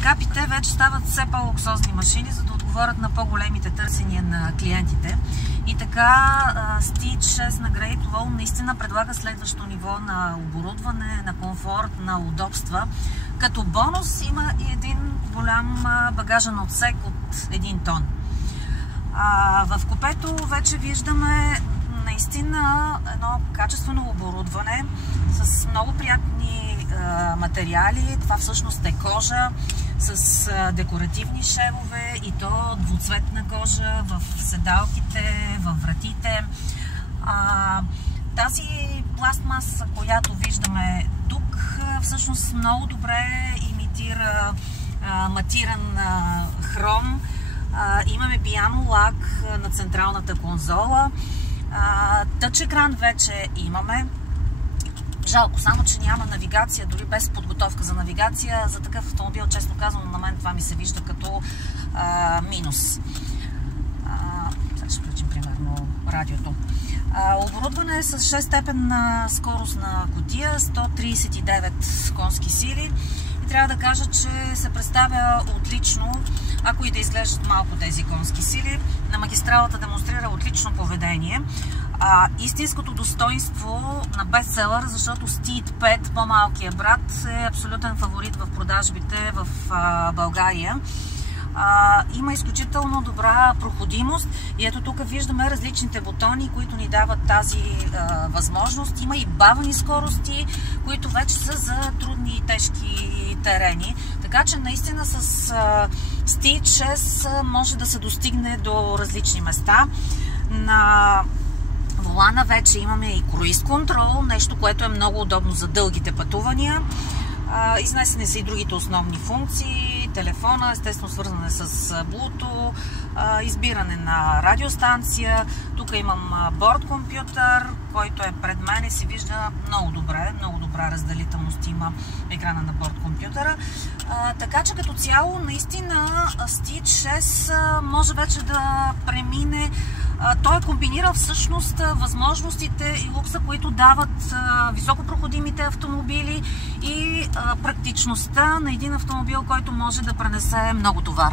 пикапите вече стават все по-луксозни машини, за да отговорят на по-големите търсения на клиентите. И така Steed 6 на Great Wall наистина предлага следващо ниво на оборудване, на комфорт, на удобства. Като бонус има и един голям багажен отсек от 1 тон. В купето вече виждаме наистина едно качествено оборудване с много приятни материали. Това всъщност е кожа с декоративни шевове и то двуцветна кожа в седалките, в вратите. Тази пластмаса, която виждаме тук, всъщност много добре имитира матиран хром. Имаме пиано лак на централната конзола. Тъч екран вече имаме. Жалко, само че няма навигация, дори без подготовка за навигация. За такъв автомобил, честно казвам, на мен това ми се вижда като минус. Сега ще включим примерно радиото. Оборудване е с 6-степенна скоростна кутия, 139 конски сили. И трябва да кажа, че се представя отлично, ако и да изглеждат малко тези конски сили. На магистралата демонстрира отлично поведение. Истинското достоинство на бестселър, защото Steed 5, по-малкият брат, е абсолютен фаворит в продажбите в България. Има изключително добра проходимост и ето тук виждаме различните бутони, които ни дават тази възможност. Има и бавни скорости, които вече са за трудни и тежки терени. Така че наистина с Steed 6 може да се достигне до различни места. На волана вече имаме и круиз контрол, нещо, което е много удобно за дългите пътувания. Изнесени са и другите основни функции, телефона, естествено свързане с Bluetooth, избиране на радиостанция. Тук имам борд компютър, който е пред мен и се вижда много добра разделителност има екрана на борд компютъра. Така че като цяло наистина Steed 6 може вече да премине. Той е комбинирал всъщност възможностите и лукса, които дават високопроходимите автомобили и практичността на един автомобил, който може да пренесе много товар.